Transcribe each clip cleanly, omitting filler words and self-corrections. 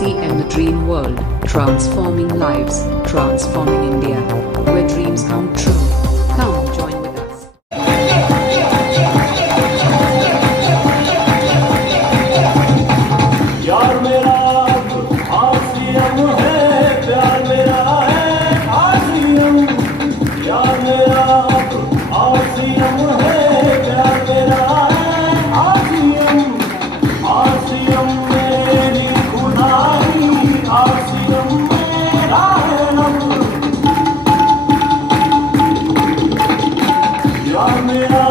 RCM the Dream World, transforming lives, transforming India, where dreams come true. Come join with us. यार मेरा RCM है, प्यार मेरा है RCM। यार मेरा RCM है, प्यार मेरा है RCM। RCM मेरी खुदाई, RCM मेरा है रब। यार मेरा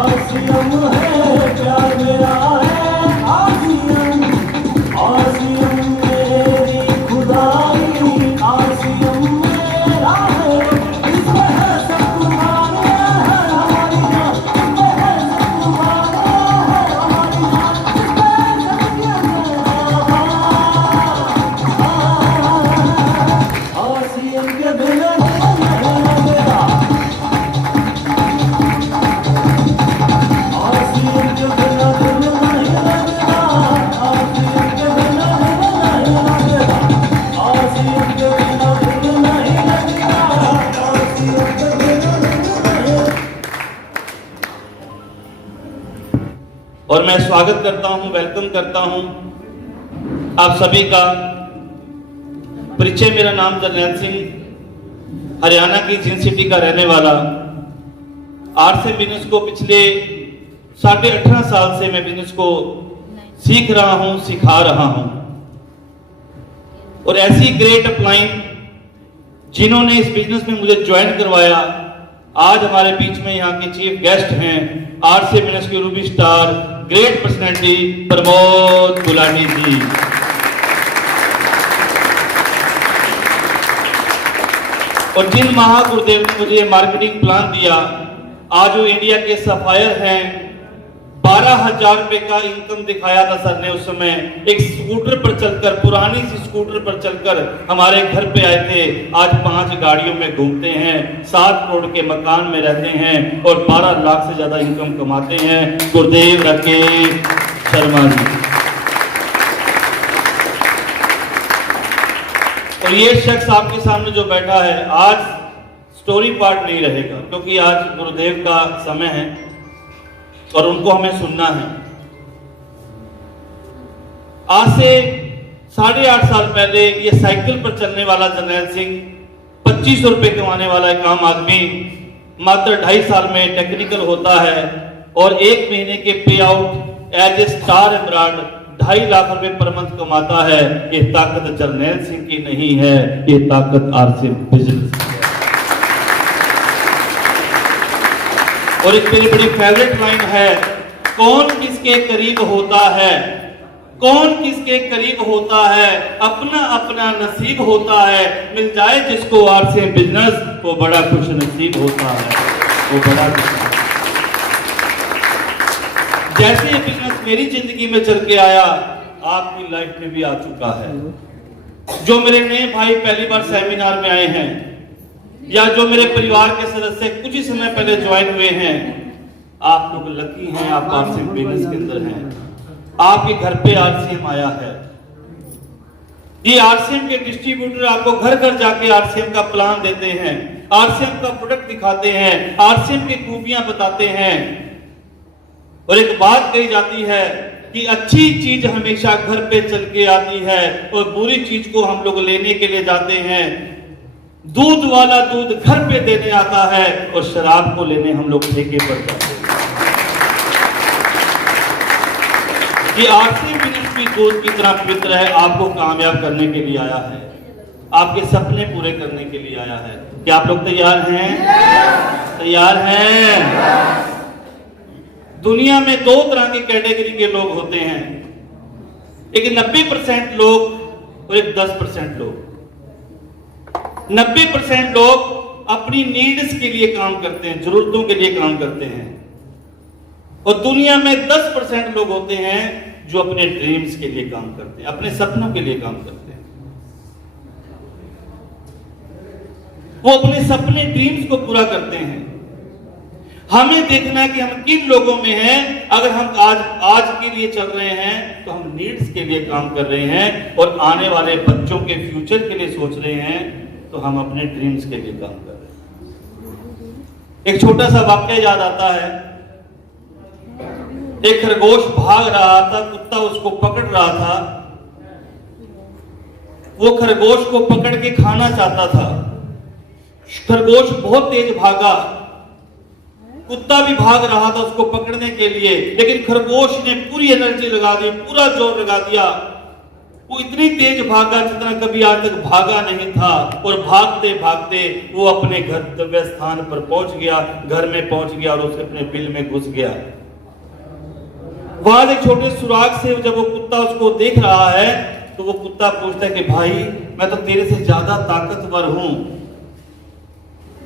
RCM है, प्यार मेरा है RCM। RCM मेरी खुदाई, RCM मेरा है। इसमें है सब तुम्हारे, है हमारी जान। इसमें है सब तुम्हारे, है हमारी जान। इसमें है सब RCM के बिना नहीं है मेरा। RCM के बिना दिल नहीं लगता। RCM के बिना दिल नहीं लगता। RCM के बिना दिल नहीं लगता। RCM के बिना दिल नहीं। और मैं स्वागत करता हूं, वेलकम करता हूं आप सभी का। परिचय, मेरा नाम जरनैल सिंह, हरियाणा की जिंद सिटी का रहने वाला। RCM बिजनेस को पिछले 18.5 साल से मैं बिजनेस को सीख रहा हूं, सिखा रहा हूं। और ऐसी ग्रेट अपलाइन जिन्होंने इस बिजनेस में मुझे ज्वाइन करवाया, आज हमारे बीच में यहाँ के चीफ गेस्ट हैं RCM बिजनेस के ruby star, great personality Pramod Gulati ji. और जिन महागुरुदेव ने मुझे मार्केटिंग प्लान दिया, आज वो इंडिया के सफायर हैं। 12,000 रुपए का इनकम दिखाया था सर ने उस समय। एक स्कूटर पर चलकर, पुरानी सी स्कूटर पर चलकर हमारे घर पे आए थे। आज 5 गाड़ियों में घूमते हैं, 7 करोड़ के मकान में रहते हैं और 12 लाख से ज्यादा इनकम कमाते हैं। गुरुदेव राकेश शर्मा जी। और ये शख्स आपके सामने जो बैठा है, आज स्टोरी पार्ट नहीं रहेगा, क्योंकि आज गुरुदेव का समय है और उनको हमें सुनना है। आज से 8.5 साल पहले ये साइकिल पर चलने वाला जरनैल सिंह, 2500 रुपए कमाने वाला एक आम आदमी, मात्र 2.5 साल में टेक्निकल होता है और 1 महीने के पे आउट एज ए स्टार एम्ब्रॉयड 2.5 लाख रुपए पर मंथ कमाता है। ये ताकत जरनैल सिंह की नहीं है, ये ताकत RCM बिजनेस की है। और एक मेरी बड़ी फेवरेट लाइन है, कौन किसके करीब होता है, कौन किसके करीब होता है, अपना अपना नसीब होता है। मिल जाए जिसको RCM बिजनेस, वो बड़ा खुश नसीब होता है, वो बड़ा खुश। जैसे ये बिजनेस मेरी जिंदगी में चल के आया, आपकी लाइफ में भी आ चुका है। जो मेरे नए भाई पहली बार सेमिनार में आए हैं, या जो मेरे परिवार के सदस्य कुछ ही समय पहले ज्वाइन हुए हैं, आप लोग लकी हैं, आप RCM बिजनेस के अंदर हैं। आपके घर पे RCM आया है। ये RCM के डिस्ट्रीब्यूटर आपको घर घर जाके RCM का प्लान देते हैं, RCM का प्रोडक्ट दिखाते हैं, RCM की खूबियां बताते हैं। और एक बात कही जाती है कि अच्छी चीज हमेशा घर पे चल के आती है और बुरी चीज को हम लोग लेने के लिए जाते हैं। दूध वाला दूध घर पे देने आता है और शराब को लेने हम लोग ठेके पर जाते हैं। ये RCM बिजनेस भी दूध की तरह पवित्र है, आपको कामयाब करने के लिए आया है, आपके सपने पूरे करने के लिए आया है। क्या आप लोग तैयार हैं? तैयार हैं? दुनिया में 2 तरह की कैटेगरी के लोग होते हैं, एक 90% लोग और एक 10% लोग। 90% लोग अपनी नीड्स के लिए काम करते हैं, जरूरतों के लिए काम करते हैं, और दुनिया में 10% लोग होते हैं जो अपने ड्रीम्स के लिए काम करते हैं, अपने सपनों के लिए काम करते हैं। वो अपने सपने, ड्रीम्स को पूरा करते हैं। हमें देखना है कि हम किन लोगों में हैं। अगर हम आज के लिए चल रहे हैं तो हम नीड्स के लिए काम कर रहे हैं, और आने वाले बच्चों के फ्यूचर के लिए सोच रहे हैं, तो हम अपने ड्रीम्स के लिए काम कर रहे हैं। एक छोटा सा वाक्य याद आता है। एक खरगोश भाग रहा था, कुत्ता उसको पकड़ रहा था। वो खरगोश को पकड़ के खाना चाहता था। खरगोश बहुत तेज भागा, कुत्ता भी भाग रहा था उसको पकड़ने के लिए, लेकिन खरगोश ने पूरी एनर्जी लगा दी, पूरा जोर लगा दिया। वो इतनी तेज भागा जितना कभी आज तक भागा नहीं था, और भागते भागते वो अपने गंतव्य स्थान पर पहुंच गया, घर में पहुंच गया और उसके अपने बिल में घुस गया। वहां एक छोटे सुराग से जब वो कुत्ता उसको देख रहा है, तो वो कुत्ता पूछता है कि भाई, मैं तो तेरे से ज्यादा ताकतवर हूं,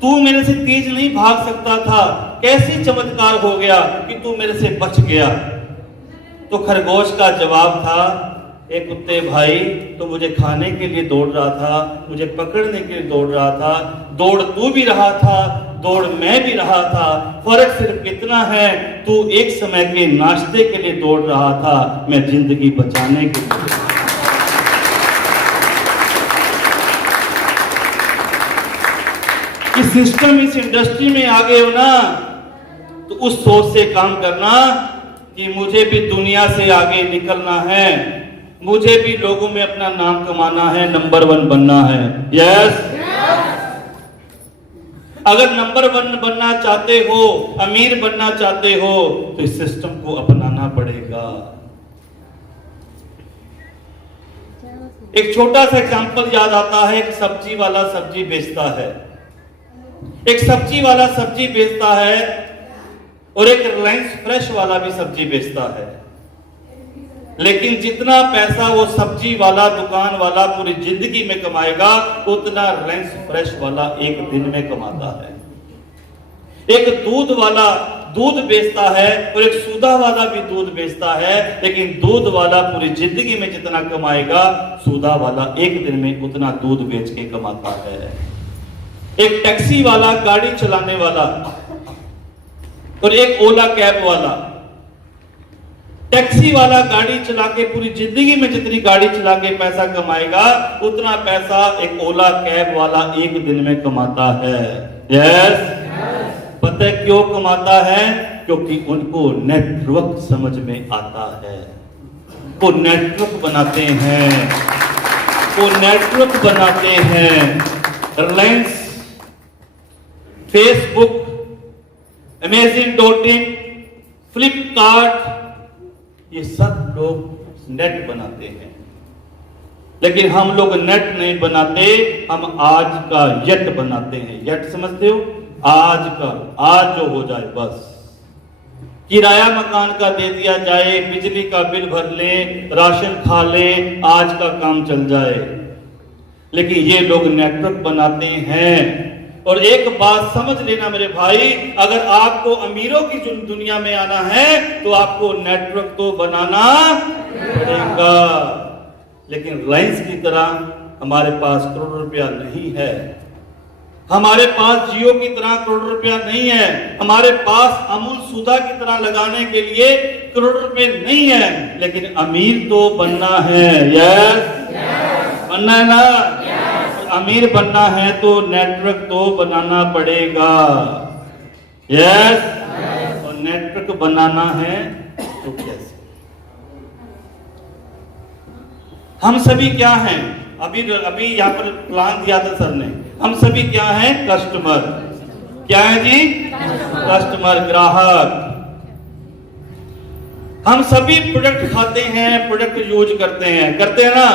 तू मेरे से तेज नहीं भाग सकता था, कैसे चमत्कार हो गया कि तू मेरे से बच गया। तो खरगोश का जवाब था, ए कुत्ते भाई, तो मुझे खाने के लिए दौड़ रहा था, मुझे पकड़ने के लिए दौड़ रहा था, दौड़ तू भी रहा था, दौड़ मैं भी रहा था, फर्क सिर्फ इतना है, तू एक समय के नाश्ते के लिए दौड़ रहा था, मैं जिंदगी बचाने के लिए। इस सिस्टम, इस इंडस्ट्री में आ गए हो ना, तो उस सोच से काम करना कि मुझे भी दुनिया से आगे निकलना है, मुझे भी लोगों में अपना नाम कमाना है, नंबर 1 बनना है। यस, अगर नंबर 1 बनना चाहते हो, अमीर बनना चाहते हो, तो इस सिस्टम को अपनाना पड़ेगा। एक छोटा सा एग्जांपल याद आता है। एक सब्जी वाला सब्जी बेचता है, एक सब्जी वाला सब्जी बेचता है, और एक रिलायंस फ्रेश वाला भी सब्जी बेचता है। लेकिन जितना पैसा वो सब्जी वाला दुकान वाला पूरी जिंदगी में कमाएगा, उतना रिलायंस फ्रेश वाला एक दिन में कमाता है। एक दूध वाला दूध बेचता है, और एक सूधा वाला भी दूध बेचता है, लेकिन दूध वाला पूरी जिंदगी में जितना कमाएगा, सूधा वाला एक दिन में उतना दूध बेच के कमाता है। एक टैक्सी वाला, गाड़ी चलाने वाला, और एक ओला कैब वाला। टैक्सी वाला गाड़ी चला के पूरी जिंदगी में जितनी गाड़ी चला के पैसा कमाएगा, उतना पैसा एक ओला कैब वाला एक दिन में कमाता है। यस, पता है क्यों कमाता है? क्योंकि उनको नेटवर्क समझ में आता है, वो नेटवर्क बनाते हैं, वो नेटवर्क बनाते हैं। रिलायंस, फेसबुक, अमेजिंग डॉटिंग, फ्लिपकार्ट, ये सब लोग नेट बनाते हैं। लेकिन हम लोग नेट नहीं बनाते, हम आज का यट बनाते हैं। यट समझते हो? आज का, आज जो हो जाए बस। किराया मकान का दे दिया जाए, बिजली का बिल भर ले, राशन खा ले, आज का काम चल जाए। लेकिन ये लोग नेटवर्क बनाते हैं। और एक बात समझ लेना मेरे भाई, अगर आपको अमीरों की दुनिया में आना है, तो आपको नेटवर्क तो बनाना पड़ेगा। लेकिन रिलायंस की तरह हमारे पास करोड़ रुपया नहीं है, हमारे पास जियो की तरह करोड़ रुपया नहीं है, हमारे पास अमूल सुधा की तरह लगाने के लिए करोड़ रुपए नहीं है। लेकिन अमीर तो बनना है। यस, बनना है ना? अमीर बनना है तो नेटवर्क तो बनाना पड़ेगा। यस, और नेटवर्क बनाना है तो कैसे? हम सभी क्या हैं? अभी यहाँ पर प्लान दिया था सर ने। हम सभी क्या हैं? कस्टमर। क्या है जी? कस्टमर, ग्राहक। हम सभी प्रोडक्ट खाते हैं, प्रोडक्ट यूज करते हैं ना?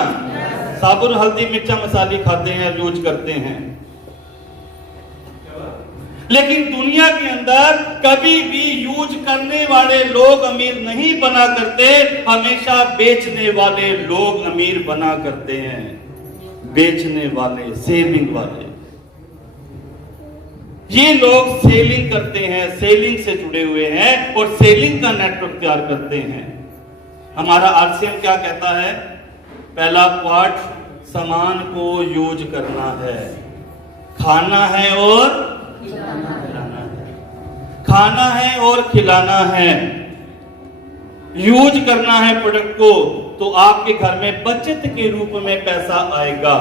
साबुन, हल्दी, मिर्चा, मसाले खाते हैं, यूज करते हैं। लेकिन दुनिया के अंदर कभी भी यूज करने वाले लोग अमीर नहीं बना करते, हमेशा बेचने वाले लोग अमीर बना करते हैं। बेचने वाले, सेलिंग वाले, ये लोग सेलिंग करते हैं, सेलिंग से जुड़े हुए हैं और सेलिंग का नेटवर्क तैयार करते हैं। हमारा आरसीएम क्या कहता है? पहला पार्ट, सामान को यूज करना है, खाना है और खिलाना है। खाना है और खिलाना है, यूज करना है प्रोडक्ट को, तो आपके घर में बचत के रूप में पैसा आएगा।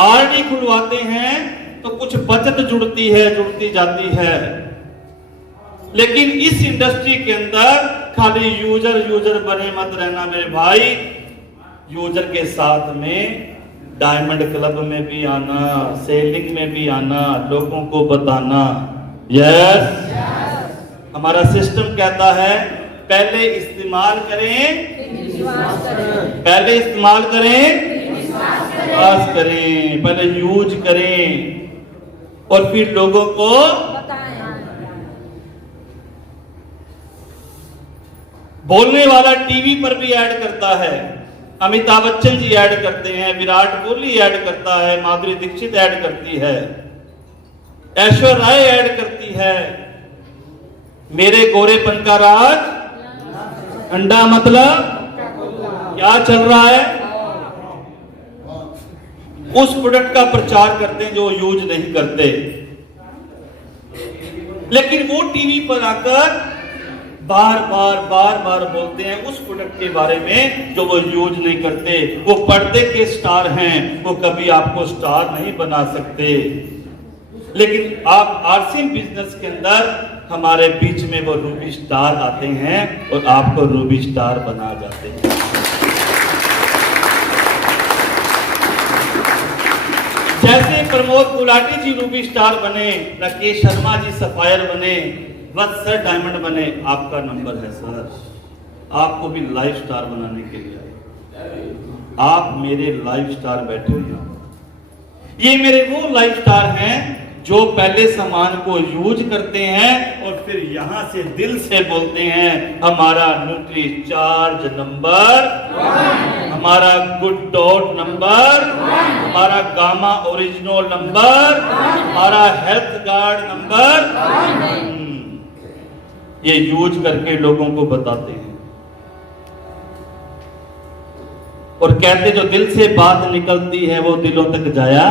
आरडी खुलवाते हैं तो कुछ बचत जुड़ती जाती है। लेकिन इस इंडस्ट्री के अंदर खाली यूजर बने मत रहना मेरे भाई। यूजर के साथ में डायमंड क्लब में भी आना, सेलिंग में भी आना, लोगों को बताना। यस, हमारा सिस्टम कहता है पहले इस्तेमाल करें, पहले इस्तेमाल करें, विश्वास करें, पहले यूज करें और फिर लोगों को बोलने वाला टीवी पर भी ऐड करता है। अमिताभ बच्चन जी ऐड करते हैं, विराट कोहली ऐड करता है, माधुरी दीक्षित ऐड करती है, ऐश्वर्या राय ऐड करती है। मेरे गोरेपन का राज अंडा मतलब क्या चल रहा है? उस प्रोडक्ट का प्रचार करते हैं जो यूज नहीं करते। लेकिन वो टीवी पर आकर बार बार बोलते हैं उस प्रोडक्ट के बारे में जो वो यूज नहीं करते। वो पर्दे के स्टार हैं, वो कभी आपको स्टार नहीं बना सकते। लेकिन आप आरसीएम बिजनेस के अंदर हमारे बीच में वो रूबी स्टार आते हैं और आपको रूबी स्टार बना जाते हैं। जैसे प्रमोद गुलाटी जी रूबी स्टार बने, राकेश शर्मा जी सफायर बने, बस सर डायमंड बने। आपका नंबर है सर, आपको भी लाइफ स्टार बनाने के लिए आप मेरे लाइफ स्टार बैठे हुए हैं। ये मेरे वो लाइफ स्टार हैं जो पहले सामान को यूज करते हैं और फिर यहां से दिल से बोलते हैं हमारा न्यूट्री चार्ज नंबर 1, हमारा गुड डॉट नंबर 1, हमारा गामा ओरिजिनल नंबर 1, हमारा हेल्थ गार्ड नंबर 1। ये यूज करके लोगों को बताते हैं और कहते जो दिल से बात निकलती है वो दिलों तक जाया।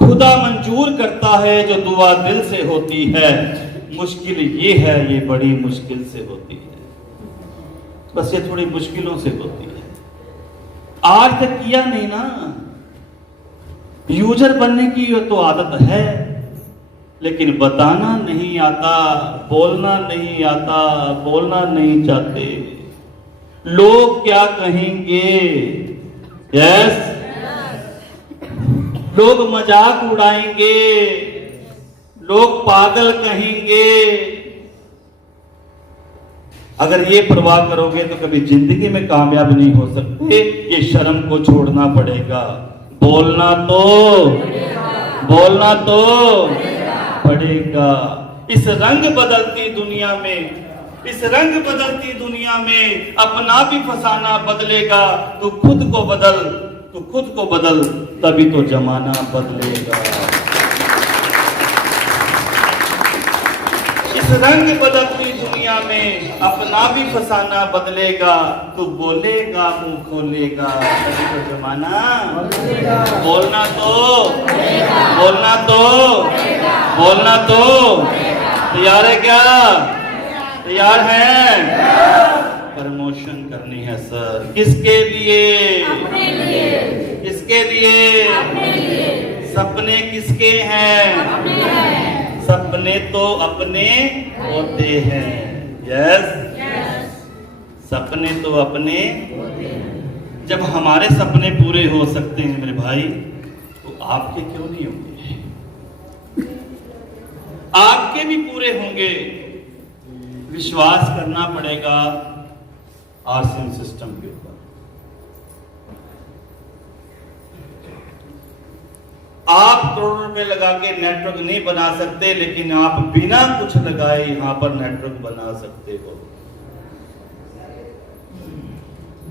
खुदा मंजूर करता है जो दुआ दिल से होती है। मुश्किल ये है, ये बड़ी मुश्किल से होती है। बस ये थोड़ी मुश्किलों से होती है। आज तक किया नहीं ना, यूजर बनने की तो आदत है, लेकिन बताना नहीं आता, बोलना नहीं आता, बोलना नहीं चाहते। लोग क्या कहेंगे? यस, लोग मजाक उड़ाएंगे, लोग पागल कहेंगे। अगर ये परवाह करोगे तो कभी जिंदगी में कामयाब नहीं हो सकते। ये शर्म को छोड़ना पड़ेगा। बोलना तो पड़ेगा। इस रंग बदलती दुनिया में अपना भी फसाना बदलेगा। तू खुद को बदल तभी तो जमाना बदलेगा। इस रंग बदलती दुनिया में अपना भी फसाना बदलेगा। तू बोलेगा, मुंह खोलेगा, तभी तो जमाना बोलना तो तैयार है क्या? तैयार है? प्रमोशन करनी है सर। किसके लिए? किसके लिए? सपने किसके हैं? सपने तो अपने होते हैं। यस, सपने तो अपने। जब हमारे सपने पूरे हो सकते हैं मेरे भाई, तो आपके क्यों नहीं होंगे? आपके भी पूरे होंगे। विश्वास करना पड़ेगा आरसीएम सिस्टम के ऊपर। आप करोड़ रुपए लगा के नेटवर्क नहीं बना सकते, लेकिन आप बिना कुछ लगाए यहां पर नेटवर्क बना सकते हो।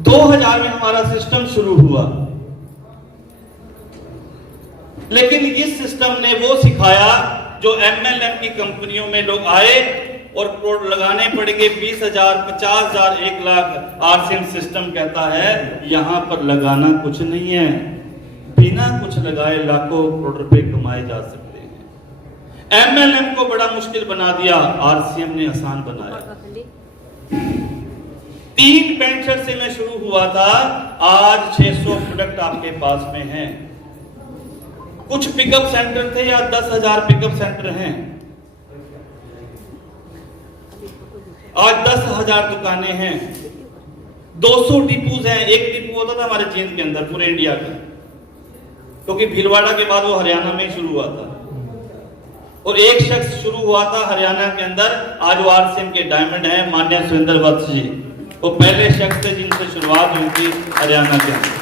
2000 में हमारा सिस्टम शुरू हुआ, लेकिन इस सिस्टम ने वो सिखाया जो एमएलएम की कंपनियों में लोग आए और करोड़ लगाने पड़ेंगे, 20,000, 50,000, 1 लाख। आरसीएम सिस्टम कहता है यहां पर लगाना कुछ नहीं है, बिना कुछ लगाए लाखों करोड़ रुपए कमाए जा सकते हैं। एमएलएम को बड़ा मुश्किल बना दिया, आरसीएम ने आसान बनाया। 3 पैंट शर्ट से मैं शुरू हुआ था, आज 600 प्रोडक्ट आपके पास में हैं। कुछ पिकअप सेंटर थे या 10,000 पिकअप सेंटर हैं, आज 10,000 दुकानें हैं, 200 डिपोज हैं। एक डिपो होता था हमारे जींद के अंदर पूरे इंडिया का, क्योंकि भीलवाड़ा के बाद वो हरियाणा में ही शुरू हुआ था, और एक शख्स शुरू हुआ था हरियाणा के अंदर, आज वो आरसीएम के डायमंड हैं, माननीय सुरेंद्र वत्स जी। वो पहले शख्स थे जिनसे शुरुआत हुई थी हरियाणा के अंदर।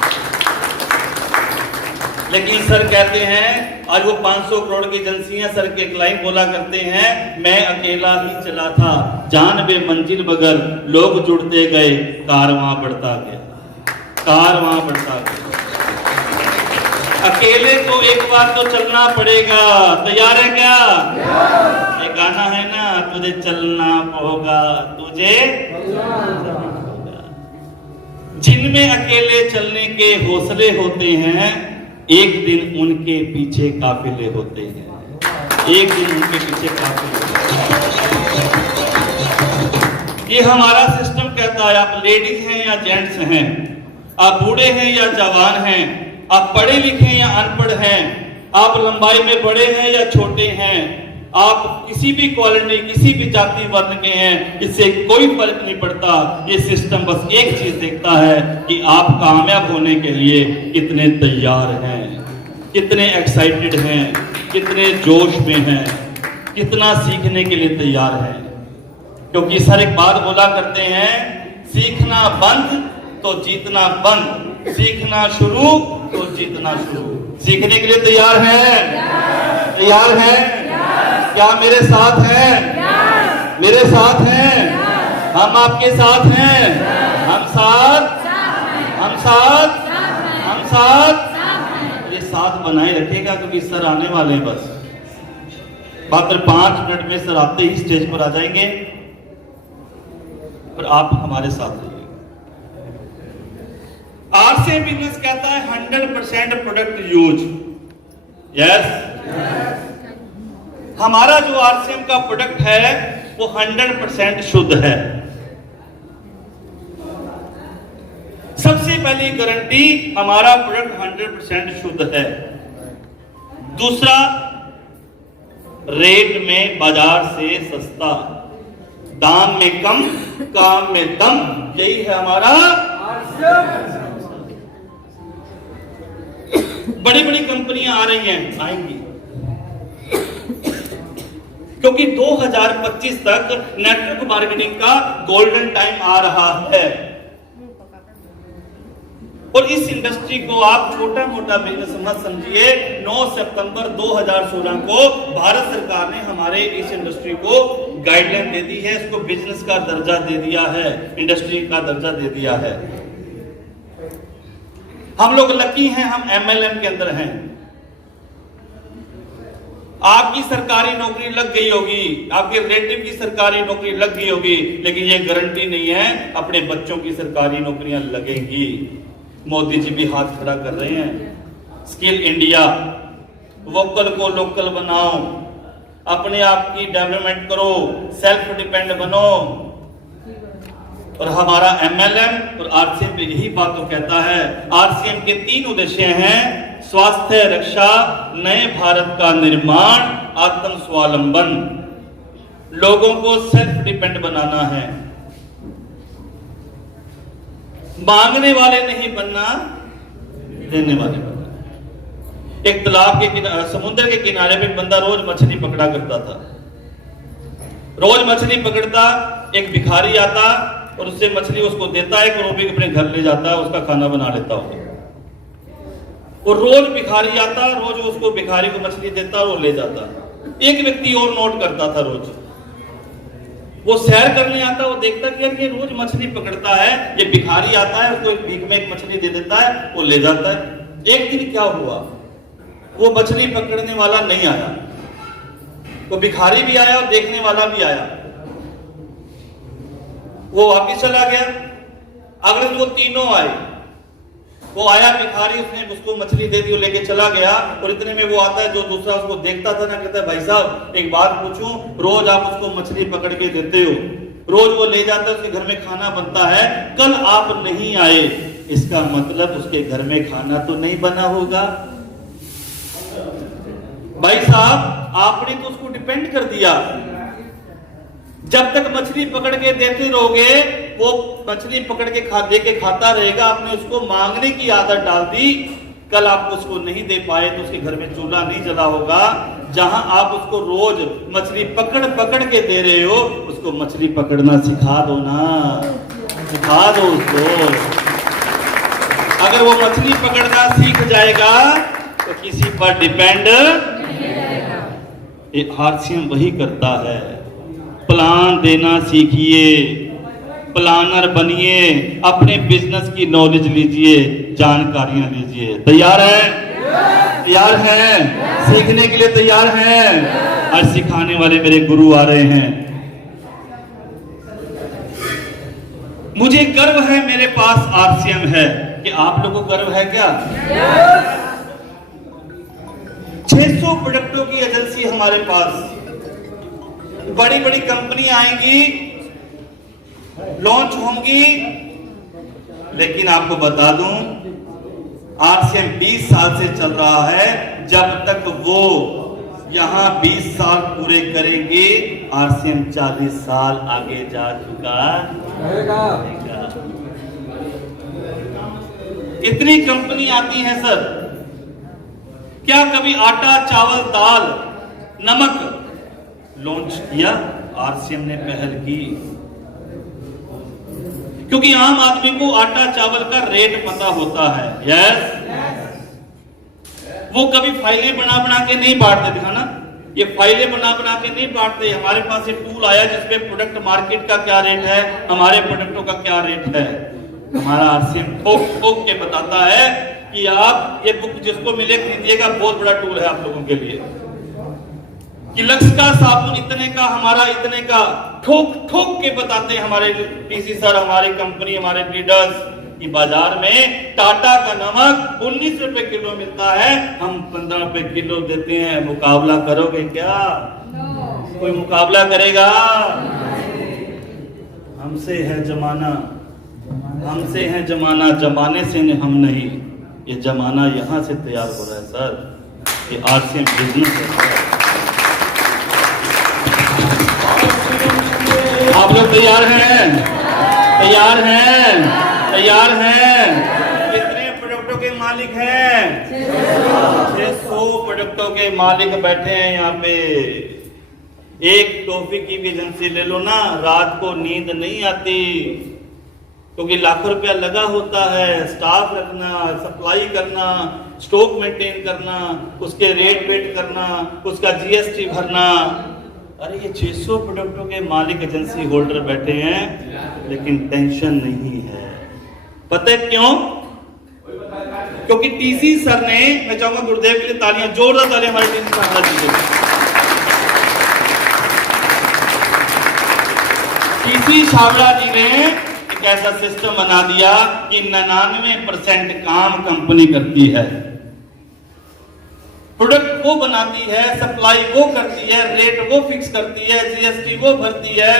लेकिन सर कहते हैं, आज वो 500 करोड़ की एजेंसियां, सर के क्लाइंट बोला करते हैं, मैं अकेला ही चला था, जान बे मंजिल बगल, लोग जुड़ते गए, कारवां बढ़ता गया, कारवां बढ़ता गया। अकेले को एक बार तो चलना पड़ेगा, तैयार है क्या? ये गाना है ना, तुझे चलना होगा, तुझे जिनमें अकेले चलने के हौसले होते हैं, एक दिन उनके पीछे काफिले होते हैं, एक दिन उनके पीछे काफिले होते हैं। ये हमारा सिस्टम कहता है, आप लेडीज हैं या जेंट्स हैं, आप बूढ़े हैं या जवान हैं, आप पढ़े लिखे हैं या अनपढ़ हैं, आप लंबाई में बड़े हैं या छोटे हैं, आप किसी भी क्वालिटी, किसी भी जाति वर्ण के हैं, इससे कोई फर्क नहीं पड़ता। ये सिस्टम बस एक चीज देखता है कि आप कामयाब होने के लिए कितने तैयार हैं, कितने एक्साइटेड हैं, कितने जोश में हैं, कितना सीखने के लिए तैयार हैं। क्योंकि सर एक बात बोला करते हैं, सीखना बंद तो जीतना बंद, सीखना शुरू तो जीतना शुरू। सीखने के लिए तैयार हैं? तैयार हैं? क्या मेरे साथ हैं? मेरे साथ हैं? हम आपके साथ हैं? हम साथ, हम साथ, हम साथ। ये साथ बनाए रखेगा, क्योंकि सर आने वाले हैं। बस मात्र 5 मिनट में सर आते ही स्टेज पर आ जाएंगे, और आप हमारे साथ रहिए। आरसीएम बिजनेस कहता है 100% प्रोडक्ट यूज। यस, हमारा जो आरसीएम का प्रोडक्ट है वो 100% शुद्ध है। सबसे पहली गारंटी, हमारा प्रोडक्ट 100% शुद्ध है। दूसरा, रेट में बाजार से सस्ता, दाम में कम, काम में दम, यही है हमारा। बड़ी बड़ी कंपनियां आ रही हैं, आएंगी, क्योंकि 2025 तक नेटवर्क मार्केटिंग का गोल्डन टाइम आ रहा है, और इस इंडस्ट्री को आप छोटा मोटा बिजनेस मत समझिए। 9 सितंबर 2016 को भारत सरकार ने हमारे इस इंडस्ट्री को गाइडलाइन दे दी है, इसको बिजनेस का दर्जा दे दिया है, इंडस्ट्री का दर्जा दे दिया है। हम लोग लकी हैं, हम एमएलएम के अंदर हैं। आपकी सरकारी नौकरी लग गई होगी, आपके रिलेटिव की सरकारी नौकरी लग गई होगी, लेकिन ये गारंटी नहीं है अपने बच्चों की सरकारी नौकरियां लगेंगी। मोदी जी भी हाथ खड़ा कर रहे हैं। स्किल इंडिया, वोकल को लोकल बनाओ, अपने आप की डेवलपमेंट करो, सेल्फ डिपेंड बनो। और हमारा एमएलएम और आरसीएम पे यही बात तो कहता है। आरसीएम के 3 उद्देश्य हैं: स्वास्थ्य रक्षा, नए भारत का निर्माण, आत्म स्वावलंबन। लोगों को सेल्फ डिपेंड बनाना है, मांगने वाले नहीं बनना, देने वाले बनना। एक तालाब के किनारे, समुद्र के किनारे पे एक बंदा रोज मछली पकड़ा करता था। रोज मछली पकड़ता, एक भिखारी आता और उससे मछली उसको देता है, और वो भी अपने घर ले जाता है, उसका खाना बना लेता होगा। और रोज भिखारी आता, रोज उसको भिखारी को मछली देता और वो ले जाता। एक व्यक्ति और नोट करता था, रोज वो सैर करने आता, वो देखता कि यार ये रोज मछली पकड़ता है, ये भिखारी आता है, उसको एक भीख में एक मछली दे देता है, वो ले जाता है। एक दिन क्या हुआ, वो मछली पकड़ने वाला नहीं आया, तो भिखारी भी आया और देखने वाला भी आया। वो वापिस चला गया। अगले दिन वो तीनों आए, वो आया भिखारी, उसने उसको मछली दे दी, वो लेके चला गया। और इतने में वो आता है, जो दूसरा उसको देखता था ना, कहता है भाई साहब एक बात पूछूं, रोज आप उसको मछली पकड़ के देते हो, रोज वो ले जाता है, उसके घर में खाना बनता है, कल आप नहीं आए, इसका मतलब उसके घर में खाना तो नहीं बना होगा। भाई साहब आपने तो उसको डिपेंड कर दिया। जब तक मछली पकड़ के देते रहोगे, वो मछली पकड़ के दे के खाता रहेगा। आपने उसको मांगने की आदत डाल दी, कल आप उसको नहीं दे पाए तो उसके घर में चूल्हा नहीं जला होगा। जहां आप उसको रोज मछली पकड़ पकड़ के दे रहे हो, उसको मछली पकड़ना सिखा दो ना, सिखा दो उसको। अगर वो मछली पकड़ना सीख जाएगा तो किसी पर डिपेंड नहीं रहेगा। आरसीएम वही करता है। प्लान देना सीखिए, प्लानर बनिए, अपने बिजनेस की नॉलेज लीजिए, जानकारियां लीजिए। तैयार है? तैयार हैं? सीखने के लिए तैयार हैं? आज सिखाने वाले मेरे गुरु आ रहे हैं। मुझे गर्व है मेरे पास आरसीएम है। कि आप लोगों को गर्व है क्या? 600 प्रोडक्टों की एजेंसी हमारे पास, बड़ी बड़ी कंपनी आएंगी, लॉन्च होंगी, लेकिन आपको बता दूं आरसीएम 20 साल से चल रहा है। जब तक वो यहां 20 साल पूरे करेंगे, आरसीएम 40 साल आगे जा चुका रहेगा। इतनी कंपनी आती है सर, क्या कभी आटा, चावल, दाल, नमक लॉन्च किया? आरसीएम ने पहल की, क्योंकि आम आदमी को आटा चावल का रेट पता होता है। यस, वो कभी फाइलें बना बना के नहीं बांटते, देखा ना, ये फाइलें बना बना के नहीं बांटते। हमारे पास ये टूल आया जिसपे प्रोडक्ट मार्केट का क्या रेट है, हमारे प्रोडक्टों का क्या रेट है। हमारा आरसीएम ठोक ठोक के बताता है कि आप ये बुक जिसको मिले खरीदिएगा। बहुत बड़ा टूल है आप लोगों के लिए कि लक्स का साबुन इतने का, हमारा इतने का, ठोक ठोक के बताते हैं हमारे टीसी सर, हमारी कंपनी, हमारे लीडर्स कि बाजार में टाटा का नमक 19 रुपए किलो मिलता है, हम 15 रुपए किलो देते हैं। मुकाबला करोगे क्या? कोई मुकाबला करेगा? हमसे है जमाना, हमसे है जमाना, जमाने से हम नहीं। ये जमाना यहां से तैयार हो रहा है सर, ये आरसीएम बिजनेस है। आप लोग तैयार हैं? तैयार हैं? तैयार हैं? कितने प्रोडक्टों के मालिक हैं? 600 प्रोडक्टों के मालिक बैठे हैं यहाँ पे। एक टॉफी की भी एजेंसी ले लो ना, रात को नींद नहीं आती, क्योंकि लाखों रुपया लगा होता है। स्टाफ रखना, सप्लाई करना, स्टॉक मेंटेन करना, उसके रेट वेट करना, उसका जीएसटी भरना। अरे ये 600 प्रोडक्टों के मालिक एजेंसी होल्डर बैठे हैं, लेकिन टेंशन नहीं है। पता है क्यों? क्योंकि टीसी सर ने, मैं चाहूंगा गुरुदेव के लिए तालियां, जोरदार तालियां हमारे टीसी सर। टीसी छाबड़ा जी ने एक ऐसा सिस्टम बना दिया कि 99% काम कंपनी करती है। प्रोडक्ट वो बनाती है, सप्लाई वो करती है, रेट वो फिक्स करती है, जीएसटी वो भरती है,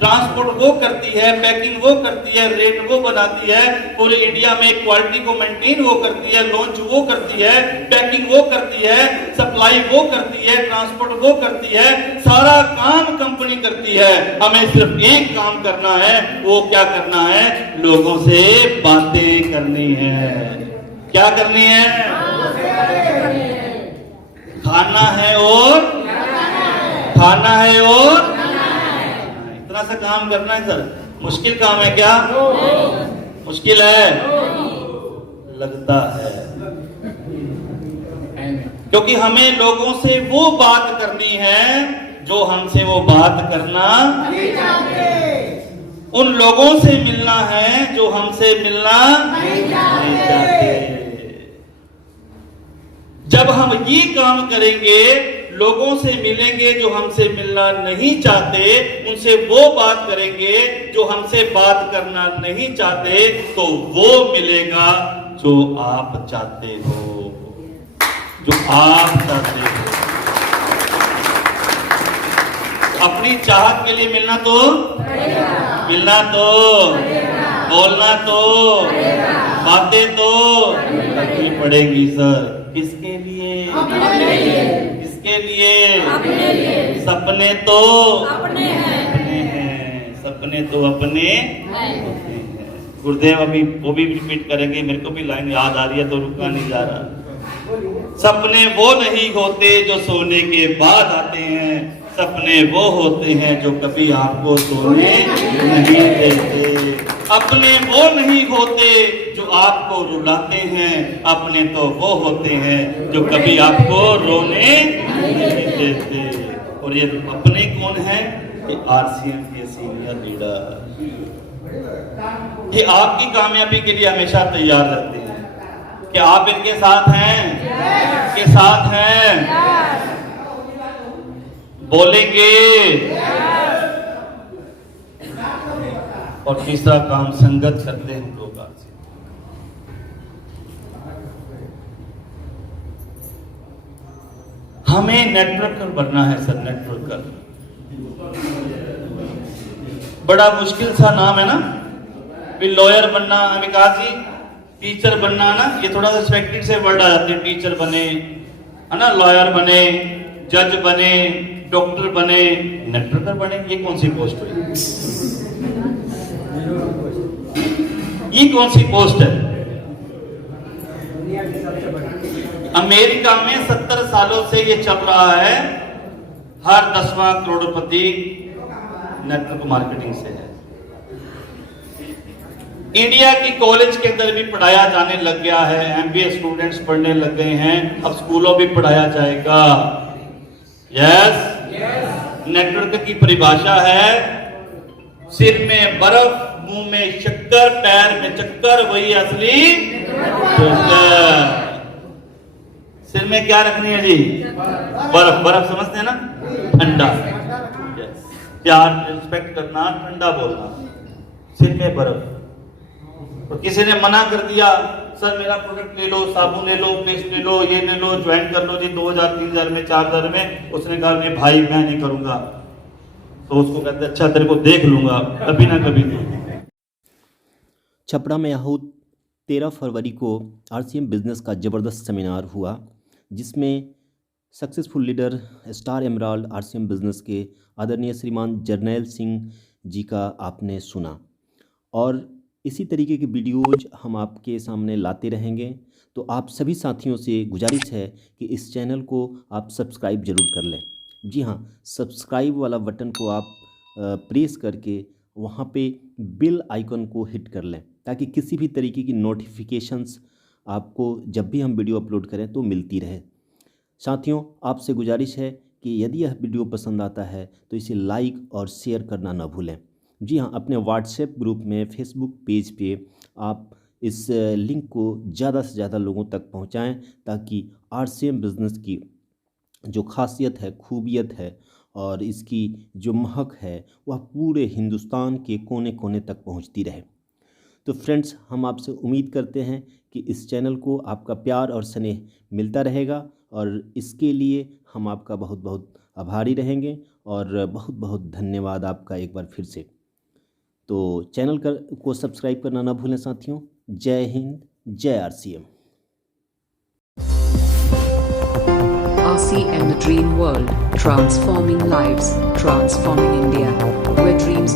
ट्रांसपोर्ट वो करती है, पैकिंग वो करती है, रेट वो बनाती है, पूरे इंडिया में क्वालिटी को मेंटेन वो करती है, लॉन्च वो करती है, पैकिंग वो करती है, सप्लाई वो करती है, ट्रांसपोर्ट वो करती है, सारा काम कंपनी करती है। हमें सिर्फ एक काम करना है, वो क्या करना है? लोगों से बातें करनी है। क्या करनी है? खाना है और खाना है और इतना सा काम करना है सर। मुश्किल काम है क्या? मुश्किल है? लगता है, क्योंकि हमें लोगों से वो बात करनी है जो हमसे वो बात करना नहीं चाहते। उन लोगों से मिलना है जो हमसे मिलना नहीं चाहते। जब हम ये काम करेंगे, लोगों से मिलेंगे जो हमसे मिलना नहीं चाहते, उनसे वो बात करेंगे जो हमसे बात करना नहीं चाहते, तो वो मिलेगा जो आप चाहते हो, जो आप चाहते हो। अपनी चाहत के लिए मिलना तो बोलना तो बातें तो करनी पड़ेगी सर। किसके लिए? किसके लिए? सपने तो अपने हैं, सपने तो अपने होते हैं। गुरुदेव अभी वो भी रिपीट करेंगे, मेरे को भी लाइन याद आ रही है तो रुकना नहीं जा रहा। सपने वो नहीं होते जो सोने के बाद आते हैं, सपने वो होते हैं जो कभी आपको सोने नहीं देते। अपने वो नहीं होते जो आपको रुलाते हैं, अपने तो वो होते हैं जो कभी आपको रोने नहीं देते। और ये अपने कौन है? ये आरसीएम के सीनियर लीडर, ये आपकी कामयाबी के लिए हमेशा तैयार रहते हैं। क्या आप इनके साथ हैं? के साथ हैं? बोलेंगे। और तीसरा काम संगत करते हैं लोग। हमें नेटवर्कर बनना है सर, नेटवर्कर। बड़ा मुश्किल सा नाम है ना, लॉयर बनना, विकास जी टीचर बनना ना, ये थोड़ा सा रिस्पेक्टेड से वर्ड आ जाते हैं। टीचर बने है ना, लॉयर बने, जज बने, डॉक्टर बने, नेटवर्कर बने, ये कौन सी पोस्ट हुई? ये कौन सी पोस्ट है? अमेरिका में 70 सालों से ये चल रहा है, हर 10वां करोड़पति नेटवर्क मार्केटिंग से है। इंडिया की कॉलेज के अंदर भी पढ़ाया जाने लग गया है, एमबीए स्टूडेंट्स पढ़ने लग गए हैं, अब स्कूलों भी पढ़ाया जाएगा। यस, नेटवर्क की परिभाषा है सिर में बर्फ, मुंह में शक्कर, पैर में चक्कर, वही असली नेटवर्क। सिर में क्या रखनी है जी? बर्फ। बर्फ समझते हैं ना, ठंडा। प्यार, रिस्पेक्ट करना, ठंडा बोलना। सिर में बर्फ। और किसी ने मना कर दिया, सर मेरा प्रोडक्ट ले लो, साबुन ले लो, पेस्ट ले लो, ये ले लो, ज्वाइन कर लो जी 2000, 3000 में, 4000 में। उसने कहा नहीं भाई मैं नहीं करूंगा, तो उसको कहते अच्छा तेरे को देख लूंगा कभी ना कभी। छपरा में आहूत 13 फरवरी को आरसीएम बिजनेस का ज़बरदस्त सेमिनार हुआ, जिसमें successful leader star emerald RCM business के आदरणीय श्रीमान जर्नैल सिंह जी का आपने सुना। और इसी तरीके की वीडियोज हम आपके सामने लाते रहेंगे। तो आप सभी साथियों से गुजारिश है कि इस चैनल को आप सब्सक्राइब ज़रूर कर लें। जी हाँ, सब्सक्राइब वाला बटन को आप प्रेस करके वहाँ पे बेल आइकन को हिट कर लें, ताकि किसी भी तरीके की नोटिफिकेशंस आपको जब भी हम वीडियो अपलोड करें तो मिलती रहे। साथियों, आपसे गुजारिश है कि यदि यह वीडियो पसंद आता है तो इसे लाइक और शेयर करना न भूलें। जी हाँ, अपने व्हाट्सएप ग्रुप में, फेसबुक पेज पे आप इस लिंक को ज़्यादा से ज़्यादा लोगों तक पहुंचाएं, ताकि आरसीएम बिज़नेस की जो खासियत है, खूबियत है और इसकी जो महक है वह पूरे हिंदुस्तान के कोने कोने तक पहुंचती रहे। तो फ्रेंड्स, हम आपसे उम्मीद करते हैं कि इस चैनल को आपका प्यार और स्नेह मिलता रहेगा, और इसके लिए हम आपका बहुत बहुत आभारी रहेंगे। और बहुत बहुत धन्यवाद आपका एक बार फिर से। तो चैनल को सब्सक्राइब करना ना भूलें साथियों। जय हिंद, जय RCM. RCM, the dream world, transforming lives, transforming India, where dreams